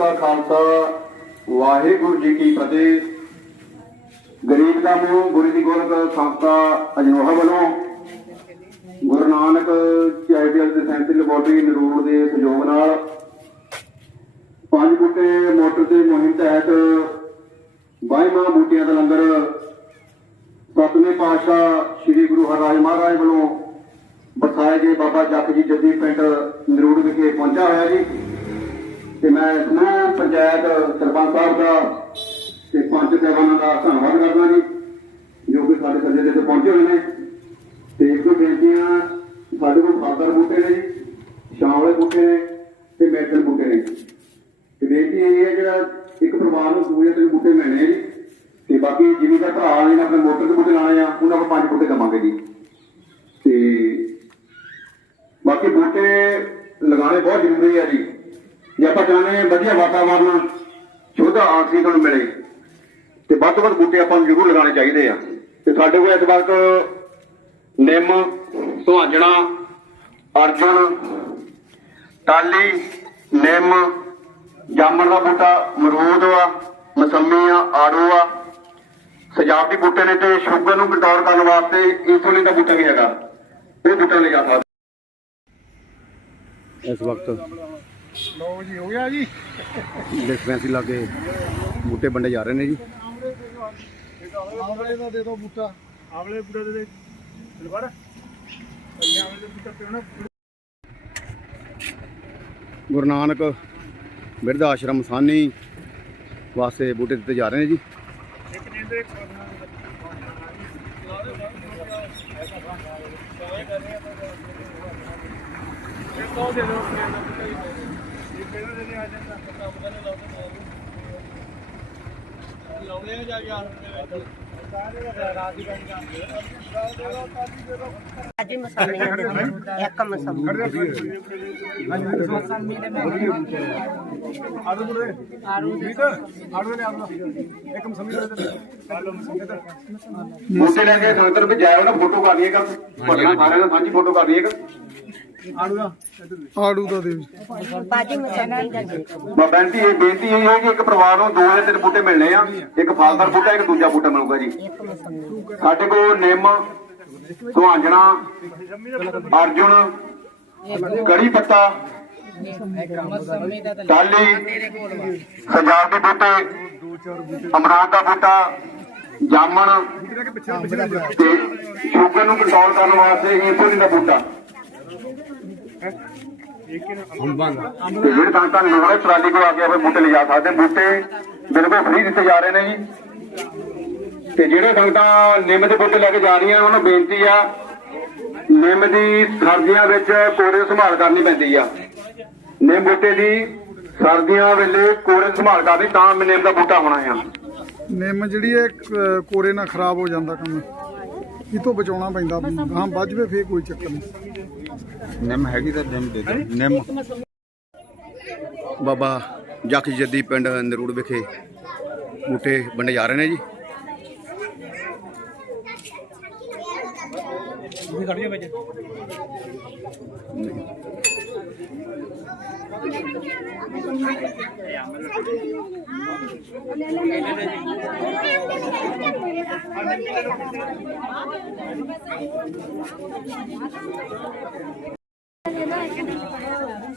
ਕਾ ਖਾਲਸਾ, ਵਾਹਿਗੁਰੂ ਜੀ ਕੀ ਫਤਿਹ। ਗਰੀਬ ਦਾ ਮੂੰਹ, ਗੁਰੂ ਦੀ ਗੋਲਕ ਸੰਸਥਾ ਅਜਨੋਹਾ ਵੱਲੋਂ ਗੁਰੂ ਨਾਨਕ ਚੈਰੀਟੇਬਲ ਤੇ ਸੈਂਟਰ ਲੈਬੋਰਟਰੀ ਨਰੂੜ ਦੇ ਸਹਿਯੋਗ ਨਾਲ ਪੰਜ ਬੂਟੇ ਮੋਟਰ ਤੇ ਮੁਹਿੰਮ ਤਹਿਤ ਬਾਈਮਾਂ ਬੂਟਿਆਂ ਦਾ ਲੰਗਰ ਸਤਵੇਂ ਪਾਤਸ਼ਾਹ ਸ੍ਰੀ ਗੁਰੂ ਹਰਿਰਾਜ ਮਹਾਰਾਜ ਵੱਲੋਂ ਬਸਾਏ ਗਏ ਬਾਬਾ ਜੱਟ ਜੀ ਜੱਦੀ ਪਿੰਡ ਨਰੂੜ ਵਿਖੇ ਪਹੁੰਚਾ ਹੋਇਆ ਜੀ। ਤੇ ਮੈਂ ਸਮੂਹ ਪੰਚਾਇਤ ਸਰਪੰਚ ਸਾਹਿਬ ਦਾ ਤੇ ਪੰਚ ਸਾਹਿਬਾਨਾਂ ਦਾ ਧੰਨਵਾਦ ਕਰਦਾ ਜੀ, ਜੋ ਕਿ ਸਾਡੇ ਸੱਜੇ ਦੇ ਤੇ ਪਹੁੰਚੇ ਹੋਏ ਨੇ। ਤੇ ਇੱਕ ਬੇਨਤੀਆਂ ਸਾਡੇ ਕੋਲ ਫਾਦਰ ਬੂਟੇ ਨੇ ਜੀ ਵਾਲੇ ਬੂਟੇ ਨੇ ਤੇ ਮੈਟਲ ਬੂਟੇ ਨੇ। ਤੇ ਬੇਨਤੀ ਇਹ ਹੈ ਜਿਹੜਾ ਇੱਕ ਪਰਿਵਾਰ ਨੂੰ ਦੂਜੇ ਤਿੰਨ ਬੂਟੇ ਮਿਲਣੇ ਜੀ, ਤੇ ਬਾਕੀ ਜਿਵੇਂ ਦਾ ਭਰਾ ਨੇ ਆਪਣੇ ਮੋਟਰ ਦੇ ਬੂਟੇ ਲਾਣੇ ਆ, ਉਹਨਾਂ ਕੋਲ ਪੰਜ ਬੂਟੇ ਦਵਾਂਗੇ ਜੀ। ਤੇ ਬਾਕੀ ਬੂਟੇ ਲਗਾਉਣੇ ਬਹੁਤ ਜ਼ਰੂਰੀ ਹੈ ਜੀ। ਜੇ ਆਪਾਂ ਚਾਹੁੰਦੇ ਹਾਂ ਵਧੀਆ ਵਾਤਾਵਰਨ, ਸ਼ੁੱਧ ਆਕਸੀਜਨ ਮਿਲੇ, ਤੇ ਵੱਧ ਤੋਂ ਵੱਧ ਬੂਟੇ ਆਪਾਂ ਨੂੰ ਜ਼ਰੂਰ ਲਗਾਉਣੇ ਚਾਹੀਦੇ ਆ। ਤੇ ਸਾਡੇ ਕੋਲ ਇਸ ਵਕਤ ਨਿੰਮ, ਸੁਹਾਜਣਾ, ਅਰਜੁਨ ਟਾਲੀ ਨਿੰਮ, ਜਾਮਣ ਦਾ ਬੂਟਾ ਮਰੂਦ ਆ, ਮਸੰਮੀ ਆ, ਆੜੂ ਆ। ਸਜਾਵਟੀ ਬੂਟੇ ਨੇ ਤੇ ਸ਼ੂਗਰ ਨੂੰ ਕੰਟਰੋਲ ਕਰਨ ਵਾਸਤੇ ਇਨਸੂਲਿਨ ਦਾ ਬੂਟਾ ਵੀ ਹੈਗਾ। ਉਹ ਬੂਟਾ ਲੈ ਜਾ ਸਕਦਾ ਇਸ ਵਕਤ ਲੋ ਜੀ ਹੋ ਗਿਆ ਜੀ। ਡਿਸਪੈਂਸਰੀ ਲਾਗੇ ਬੂਟੇ ਵੰਡੇ ਜਾ ਰਹੇ ਨੇ ਜੀ। ਆਵਲੇ ਦਾ ਦੇ ਦਿਓ ਬੂਟਾ। ਆਵਲੇ ਬੂਟਾ ਦੇ ਦੇ। ਲਵਾਰ ਆਵਲੇ ਦਾ ਬੂਟਾ ਨਾ। ਗੁਰੂ ਨਾਨਕ ਬਿਰਧ ਆਸ਼ਰਮ ਸਾਨੀ ਵਾਸਤੇ ਬੂਟੇ ਦਿੱਤੇ ਜਾ ਰਹੇ ਨੇ ਜੀ। ਇੱਕ ਨੇ ਦੇ ਇਹ ਤੋਂ ਦੇ ਦਿਓ ਇਹ ਕਿਹੜਾ ਦੇ ਦੇ ਆ ਜਾਂਦਾ ਕੰਮ ਕਰਨੇ ਲਾਉਂਦੇ ਲਾਉਣੇ ਆ ਜਾ ਕੇ ਸਾਰੇ ਦਾ ਦੀ ਜਾਂਦੀ ਅੱਜ ਮਸਾਲੇ ਦੇ। ਇੱਕ ਮਸਾਲਾ ਨੇ ਆਲੂ ਇੱਕ ਮਸੰਮੀ ਦੇ ਦੇ ਆਲੂ ਦੇ ਬੂਟੇ ਲੈ ਕੇ ਸੰਗਤ ਵਿੱਚ ਜਾਇਓ ਨਾ ਫੋਟੋ ਕਰ ਲਈਏਗਾ ਤੁਹਾਡੀਆਂ ਸਾਰਿਆਂ ਨਾਲ ਸਾਂਝੀ ਫੋਟੋ ਕਰ ਆਲੂ ਦਾ ਆੜੂ ਦਾ ਦੇ। ਬਾਜੀ ਮਸਾਲੇ ਦਾ ਦੇ ਦਿਓ। ਮੈਂ ਬੇਨਤੀ ਇਹ ਬੇਨਤੀ ਇਹ ਹੈ ਕਿ ਇੱਕ ਪਰਿਵਾਰ ਨੂੰ ਦੋ ਜਾਂ ਤਿੰਨ ਬੂਟੇ ਮਿਲਣੇ ਆ। ਇੱਕ ਫਲਦਾਰ ਬੂਟਾ ਇੱਕ ਦੂਜਾ ਬੂਟਾ ਮਿਲੂਗਾ ਜੀ। ਸਾਡੇ ਕੋਲ ਨਿੰਮ ਸੁਹਾਂਜਣਾ ਅਰਜੁਨ ਕੜੀ ਪੱਤਾ ਟਾਲੀ ਸਜਾਵਟੀ ਬੂਟੇ ਅਮਰਾਨ ਦਾ ਬੂਟਾ ਜਾਮਣ ਤੇ ਸ਼ੂਗਰ ਨੂੰ ਕੰਟਰੋਲ ਕਰਨ ਵਾਸਤੇ ਇਨਸੂਲਿਨ ਦਾ ਬੂਟਾ। ਜਿਹੜੇ ਸੰਗਤਾਂ ਨੂੰ ਲੋੜ ਟਰਾਲੀ ਕੋਲ ਆ ਕੇ ਆਪਣੇ ਬੂਟੇ ਲਿਜਾ ਸਕਦੇ, ਬੂਟੇ ਬਿਲਕੁਲ ਫ੍ਰੀ ਦਿੱਤੇ ਜਾ ਰਹੇ ਨੇ ਜੀ। ਤੇ ਜਿਹੜੇ ਸੰਗਤਾਂ ਨਿੰਮ ਦੇ ਬੂਟੇ ਲੈ ਕੇ ਜਾ ਰਹੀਆਂ, ਉਹਨਾਂ ਨੂੰ ਬੇਨਤੀ ਆ, ਨਿੰਮ ਦੀ ਸਰਦੀਆਂ ਵਿੱਚ ਕੋਰੇ ਸੰਭਾਲ ਕਰਨੀ ਪੈਂਦੀ ਆ। ਨਿੰਮ ਬੂਟੇ ਦੀ ਸਰਦੀਆਂ ਵੇਲੇ ਕੋਰੇ ਸੰਭਾਲ ਕਰਨੀ, ਤਾਂ ਨਿੰਮ ਦਾ ਬੂਟਾ ਹੋਣਾ ਆ। ਨਿੰਮ ਜਿਹੜੀ ਹੈ ਕੋਰੇ ਨਾਲ ਖਰਾਬ ਹੋ ਜਾਂਦਾ ਕੰਮ। ਇਹ ਤੋਂ ਬਚਾਉਣਾ ਪੈਂਦਾ। ਹਾਂ, ਵੱਜ ਫੇਰ ਕੋਈ ਚੱਕਰ ਨਹੀਂ। ਨਿੰਮ ਹੈਗੀ ਤਾਂ ਨਿੰਮ ਦੇ ਦਿਓ। ਨਿੰਮ। ਬਾਬਾ ਜੱਖ ਜੱਦੀ ਪਿੰਡ ਨਰੂੜ ਵਿਖੇ ਬੂਟੇ ਵੰਡੇ ਜਾ ਰਹੇ ਨੇ ਜੀ। ਤੁਸੀਂ ਖੜ ਜਾ ਵਿੱਚ।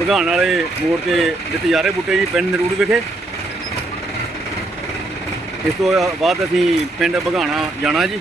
ਭਗਾਣ ਵਾਲੇ ਮੋੜ ਤੇ ਜਿੱਥੇ ਯਾਰੇ ਬੁੱਟੇ ਜੀ ਪਿੰਡ ਨਰੂੜ ਵਿਖੇ। ਇਸ ਤੋਂ ਬਾਅਦ ਅਸੀਂ ਪਿੰਡ ਭਗਾਣਾ ਜਾਣਾ ਜੀ।